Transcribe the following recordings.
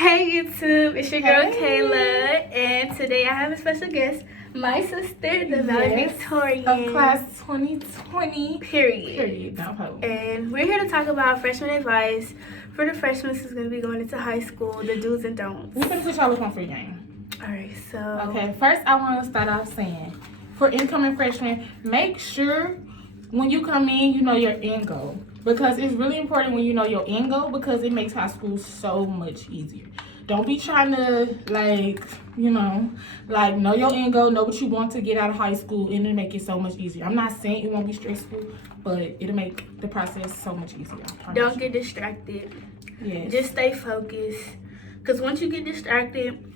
Hey YouTube, it's your girl Kayla, and today I have a special guest, my sister, the Valedictorian of class 2020. Period. No. And we're here to talk about freshman advice for the freshmen who's going to be going into high school, the do's and don'ts. We're going to put y'all up on free game. Alright, so... Okay, first I want to start off saying, for incoming freshmen, make sure when you come in, you know your end goal. Because it's really important when you know your end goal, because it makes high school so much easier. Don't be trying to, know your end goal, know what you want to get out of high school, and it'll make it so much easier. I'm not saying it won't be stressful, but it'll make the process so much easier. Don't get distracted. Yes. Just stay focused. Because once you get distracted,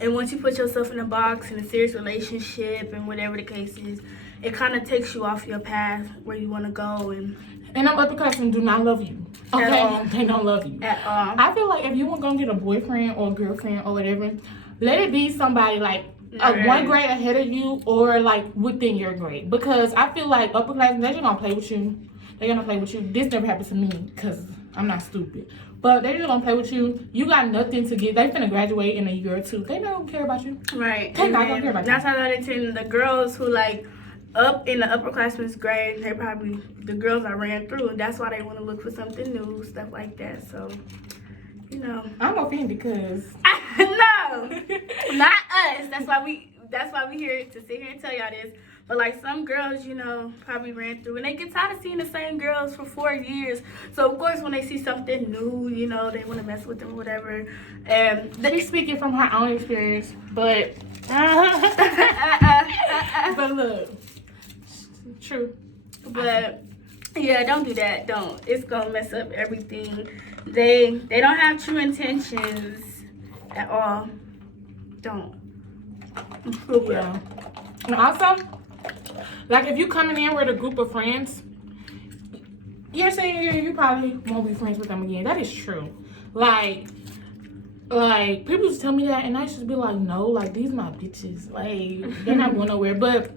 and once you put yourself in a box, in a serious relationship, and whatever the case is, it kind of takes you off your path where you want to go. And them upperclassmen do not love you. Okay? They don't love you. At all. I feel like if you want to go get a boyfriend or girlfriend or whatever, let it be somebody like one grade ahead of you or like within your grade. Because I feel like upperclassmen, they're just going to play with you. They're going to play with you. This never happened to me because I'm not stupid. But they're just going to play with you. You got nothing to give. They're finna graduate in a year or two. They don't care about you. Right. They're not going to care about you. That's how they tend the girls who up in the upperclassmen's grade, they probably the girls I ran through, and that's why they want to look for something new, stuff like that. So, I'm offended because no, not us. That's why we here to sit here and tell y'all this. But like some girls, probably ran through, and they get tired of seeing the same girls for 4 years. So of course, when they see something new, they want to mess with them, or whatever. And she's speaking from her own experience, but but look. True. But yeah, don't do that. Don't. It's gonna mess up everything. They don't have true intentions at all. Don't. Yeah. And also, like if you coming in with a group of friends, your senior year, you probably won't be friends with them again. That is true. Like people used to tell me that, and I used to be like, no, like these my bitches. Like they're not going nowhere. But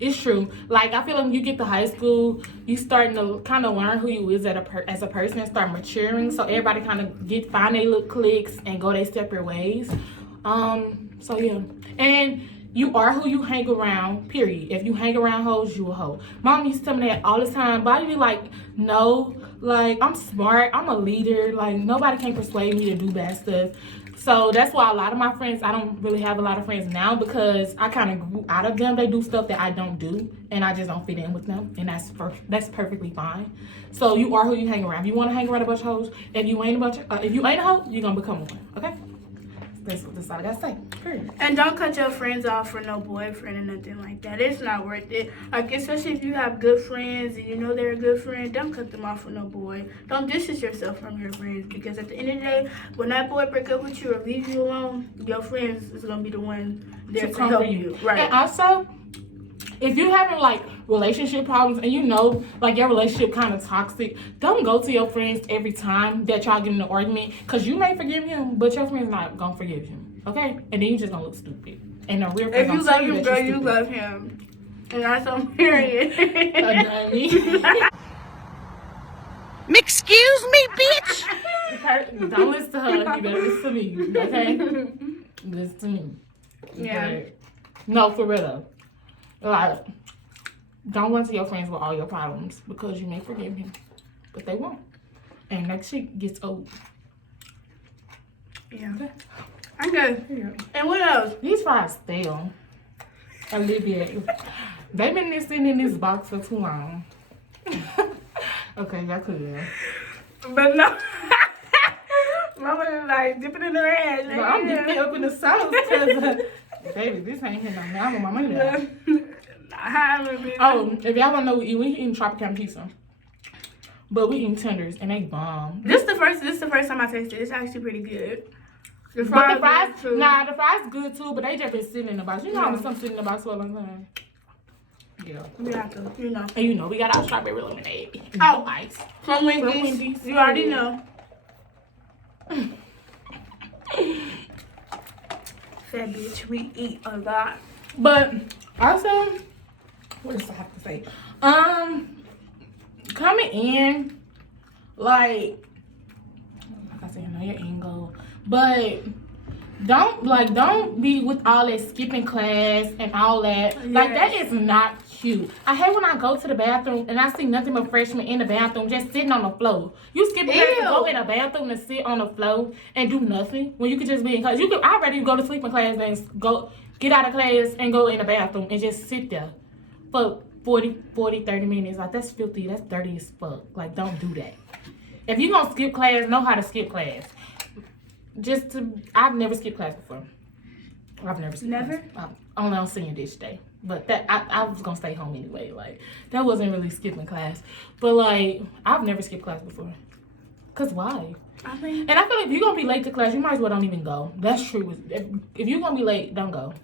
it's true. Like, I feel like when you get to high school, you starting to kind of learn who you is as a person and start maturing. So everybody kind of find their little cliques and go their separate ways. So yeah. And you are who you hang around, period. If you hang around hoes, you a hoe. Mom used to tell me that all the time. But I'd be like, no, like, I'm smart. I'm a leader. Like, nobody can persuade me to do bad stuff. So that's why a lot of my friends, I don't really have a lot of friends now because I kind of grew out of them. They do stuff that I don't do, and I just don't fit in with them, and that's perfectly fine. So you are who you hang around. If you want to hang around a bunch of hoes, if you ain't a hoe, you're gonna become one. Okay? That's all I gotta say. Period. And don't cut your friends off for no boyfriend or nothing like that. It's not worth it. Like, especially if you have good friends and you know they're a good friend, don't cut them off for no boy. Don't distance yourself from your friends, because at the end of the day, when that boy break up with you or leave you alone, your friends is gonna be the one there to help you. Right. And also, if you're having like relationship problems and your relationship kind of toxic, don't go to your friends every time that y'all get in an argument, because you may forgive him, but your friend's not gonna forgive him. Okay? And then you just gonna look stupid. And the real friend, if you love him, girl, you love him. And that's on period. Excuse me, bitch. Don't listen to her. You better listen to me. Okay? Listen to me. Yeah. Okay? No, for real though. Like, don't run to your friends with all your problems, because you may forgive him, but they won't. And that shit gets old. Yeah. Okay. I'm good. Yeah. And what else? These fries stale. LaDavia. They've been sitting in this box for too long. Okay, y'all could. But no. Mama is like dipping in the ranch. But I'm dipping it up in the sauce because, baby, this ain't hitting on me. I want my money back. Oh, if y'all don't know, we eating Tropical pizza. But we eating tenders, and they bomb. This is the first time I tasted it. It's actually pretty good. The fries good too, but they just been sitting in the box. You know how some sitting in the box for a long time. Yeah. We have to, And we got our strawberry lemonade. Oh, ice. From Wendy's. You already know. Fat bitch, we eat a lot. But also, what does I have to say? Coming in, like I said, know your angle. But don't be with all that skipping class and all that. Yes. Like, that is not cute. I hate when I go to the bathroom and I see nothing but freshmen in the bathroom just sitting on the floor. You skip class to go in a bathroom and sit on the floor and do nothing when you could just be in class. I'd rather you go to sleep in class than go get out of class and go in the bathroom and just sit there for 30 minutes. Like, that's filthy. That's dirty as fuck. Like, don't do that. If you gonna skip class, know how to skip class. I've never skipped class before. I've never skipped class. Only on senior ditch day. But that I was gonna stay home anyway. Like, that wasn't really skipping class. But like, I've never skipped class before. Cause why? And I feel like if you're gonna be late to class, you might as well don't even go. That's true. If you're gonna be late, don't go.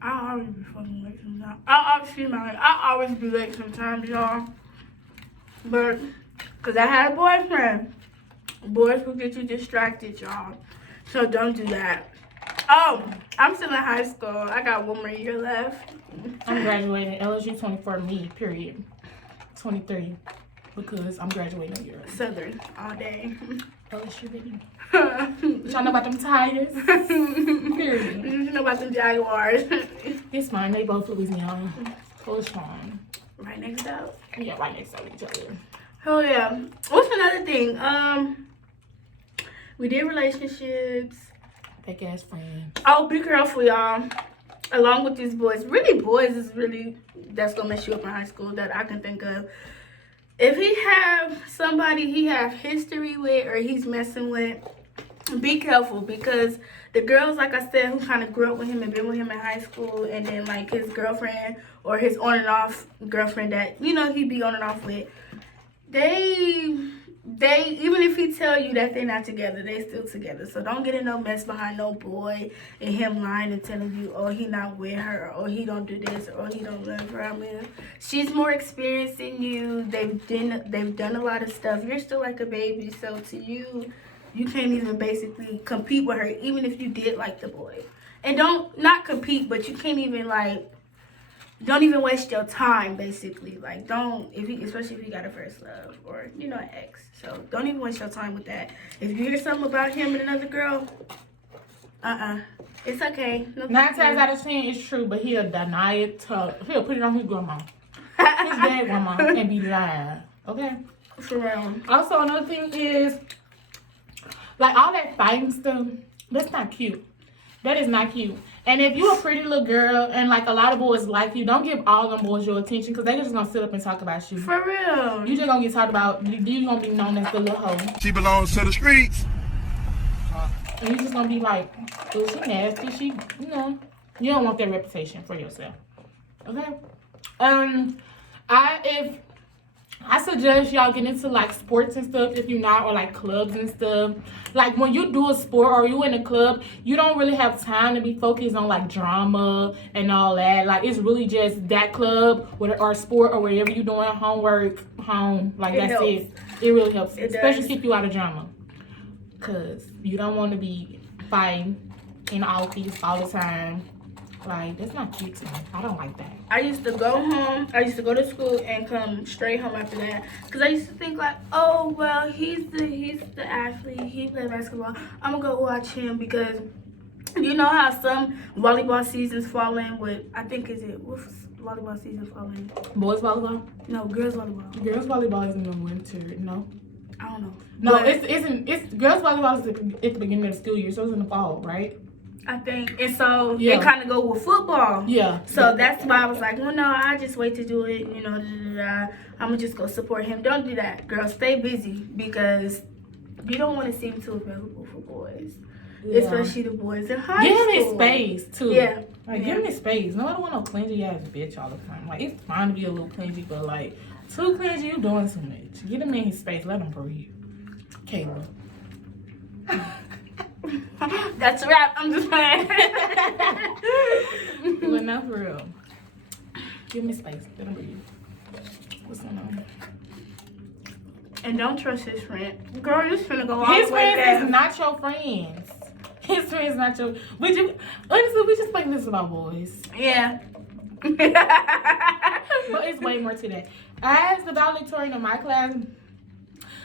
I always be fucking late sometimes. I always be late sometimes, y'all. But cause I had a boyfriend. Boys will get you distracted, y'all. So don't do that. Oh, I'm still in high school. I got one more year left. I'm graduating. LSU 24 me, period. 23. Because I'm graduating a year. Southern all day. LSU, baby. Y'all know about them Tigers? Period. You know about them Jaguars. It's fine. They both Louisiana. So it's fine. Right next up. Yeah, right next to each other. Oh yeah. What's another thing? We did relationships. Fake ass friend. Oh, be careful, y'all. Along with these boys. Really, boys is really, that's gonna mess you up in high school that I can think of. If he have somebody he have history with or he's messing with, be careful, because the girls, like I said, who kind of grew up with him and been with him in high school, and then like his girlfriend or his on and off girlfriend that, you know, he be on and off with, they even if he tell you that they're not together, they still together. So don't get in no mess behind no boy and him lying and telling you, oh, he not with her, or he don't do this, or he don't love her. I mean, she's more experienced than you. They've done a lot of stuff. You're still like a baby, so to you, you can't even basically compete with her, even if you did like the boy. And not compete, but you can't even don't even waste your time, basically. Like, especially if you got a first love or, you know, an ex. So don't even waste your time with that. If you hear something about him and another girl, it's okay. No 9 times out of 10, it's true, but he'll deny it. He'll put it on his grandma, his dead grandma, and be lying. Okay? For real. Also, another thing is, like, all that fighting stuff, that's not cute. That is not cute. And if you a pretty little girl and like a lot of boys like you, don't give all them boys your attention, because they just gonna sit up and talk about you. For real. You just gonna get talked about. You gonna be known as the little hoe. She belongs to the streets. And you just gonna be like, oh, she nasty. She, you know, you don't want that reputation for yourself. Okay. I suggest y'all get into like sports and stuff if you're not, or like clubs and stuff. Like, when you do a sport or you in a club, you don't really have time to be focused on like drama and all that. Like, it's really just that club or sport or wherever you're doing homework, home. Like, that's it. It really helps, especially keep you out of drama. Cause you don't want to be fighting in the office all the time. Like, that's not cute to me. I don't like that. I used to go home. I used to go to school and come straight home after that. Because I used to think like, oh, well, he's the athlete. He plays basketball. I'm going to go watch him, because you know how some volleyball seasons fall in with, what's volleyball season fall in? Boys volleyball? No, girls volleyball. Girls volleyball is in the winter, no? I don't know. No, but it's girls volleyball is at the beginning of the school year, so it's in the fall, right? I think, and so Yeah. it kind of go with football. Yeah. So that's why I was like, well, no, I just wait to do it. You know, I'm gonna just go support him. Don't do that, girl. Stay busy, because you don't want to seem too available for boys, especially the boys in high school. Give him his space too. Yeah. Like, give him his space. No, I don't want no clingy ass bitch all the time. Like, it's fine to be a little clingy, but like, too clingy, you doing too much. Get him in his space. Let him breathe. Kayla. That's a wrap. I'm just playing. But no, for real. Give me space. Let him breathe. What's going on? And don't trust his friend. Girl, you're finna go all His the way friends down. is not your friends. His friends not your. Honestly, we just making this about boys. Yeah. But it's way more to that. As the valedictorian of my class,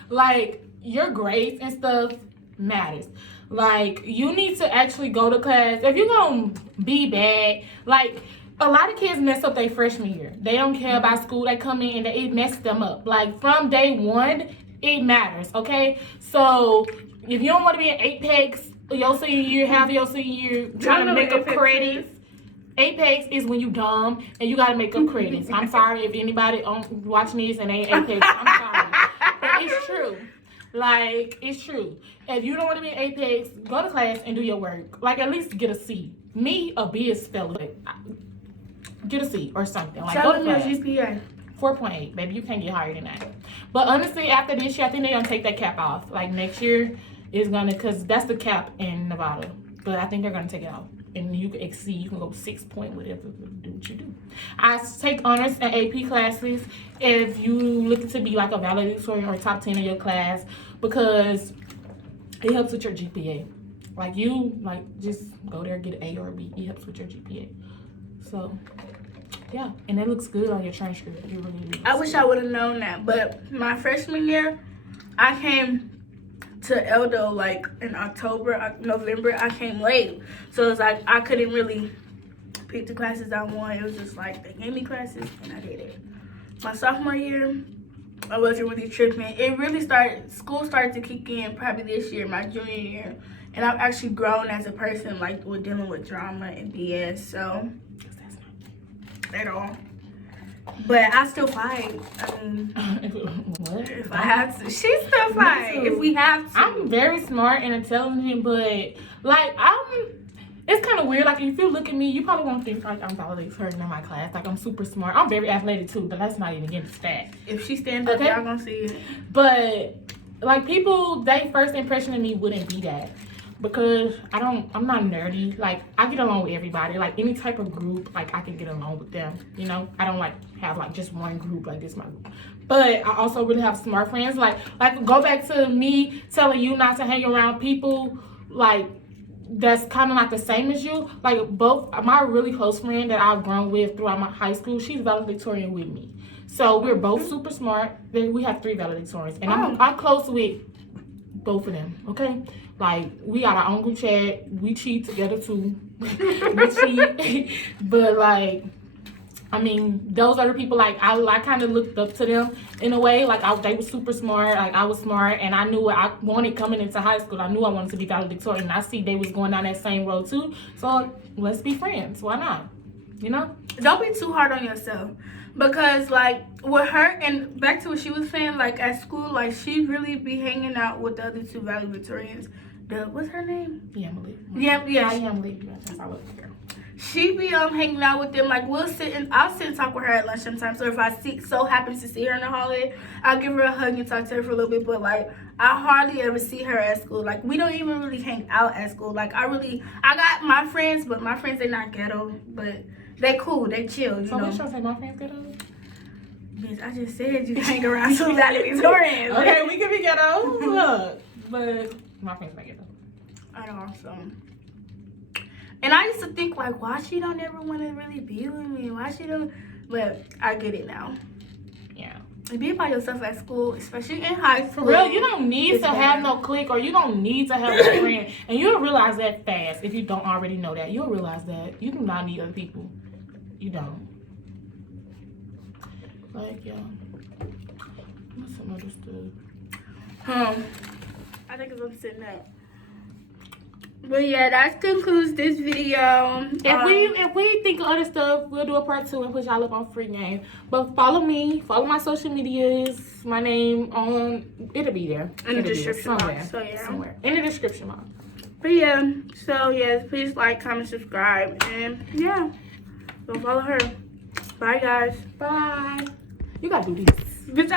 like, your grades and stuff matters. Like, you need to actually go to class. If you're gonna be bad, like, a lot of kids mess up their freshman year. They don't care about school. They come in and it messes them up. Like, from day one, it matters, okay? So, if you don't want to be in Apex your senior year, half your senior year, trying to make up credits. Apex is when you dumb and you gotta make up credits. I'm sorry if anybody watching this and ain't Apex. I'm sorry, but it's true. Like, it's true. If you don't want to be in Apex, go to class and do your work. Like, at least get a C. Me, a B is spelled. Like, get a C or something. Like, go to class. GPA. 4.8, baby. You can't get higher than that. But honestly, after this year, I think they're gonna take that cap off. Like, next year is gonna, cause that's the cap in Nevada. But I think they're gonna take it off. And you can exceed, you can go 6 point whatever, do what you do. I take honors and AP classes if you looking to be like a valedictorian or top 10 in your class, because it helps with your GPA. Like, you, like, just go there, get an A or a B. It helps with your GPA. So, yeah. And it looks good on your transcript. It really looks I wish good. I would have known that. But my freshman year, I came to Eldo like in October, November. I came late, so it's like I couldn't really pick the classes I wanted. It was just like they gave me classes and I did it. My sophomore year, I wasn't really tripping. It really started, school started to kick in probably this year, my junior year, and I've actually grown as a person, like with dealing with drama and BS. So at all. But I still fight. I mean, What? if I have to, she still fight. If we have to. I'm very smart and intelligent, but like it's kind of weird. Like, if you look at me, you probably won't think like I'm valedictorian in my class. Like, I'm super smart. I'm very athletic too, but let's not even get into that. If she stands up, Okay. y'all gonna see it. But like, people, their first impression of me wouldn't be that, because I'm not nerdy. Like, I get along with everybody. Like, any type of group, like, I can get along with them, you know? I don't like have like just one group, like this my group. But I also really have smart friends. Like go back to me telling you not to hang around people like that's kind of like the same as you. Like, both my really close friend that I've grown with throughout my high school, she's valedictorian with me. So we're both super smart. Then we have 3 valedictorians, and I'm close with both of them. Okay, like, we got our own group chat. We cheat together too. We cheat, but like, I mean, those are the people, like, I kind of looked up to them in a way. Like, they were super smart. Like, I was smart, and I knew what I wanted coming into high school. I knew I wanted to be valedictorian, and I see they was going down that same road too. So let's be friends. Why not? You know? Don't be too hard on yourself. Because, like, with her, and back to what she was saying, like, at school, like, she really be hanging out with the other 2 valedictorians. What's her name? Emily. Yeah. Emily. That's how I girl. She be hanging out with them. Like, I'll sit and talk with her at lunch sometimes. So if I so happens to see her in the hallway, I'll give her a hug and talk to her for a little bit. But like, I hardly ever see her at school. Like, we don't even really hang out at school. Like, I got my friends, but my friends, they not ghetto, but they cool, they chill, you So know. what should I say? My friends ghetto? Bitch, I just said you hang around 2 valedictorians. Okay, we can be ghetto. Look, but my friends not ghetto. I know, so. And I used to think, like, why she don't ever want to really be with me? Why she don't? But I get it now. Yeah. And being by yourself at school, especially in high school. For real, you don't need it's to bad. have no clique, or you don't need to have a friend. And you'll realize that fast if you don't already know that. You'll realize that you do not need other people. You don't. Like, yeah. What's some other stuff? I think it's I'm sitting up. But yeah, that concludes this video. If we think of other stuff, we'll do a part 2 and put y'all up on free game. But follow me, follow my social medias. My name it'll be there in the It'll be there description somewhere. box. So yeah, Somewhere in the description box. But yeah, so yes, please like, comment, subscribe, and yeah, go follow her. Bye guys. Bye. You gotta do this. Bitch,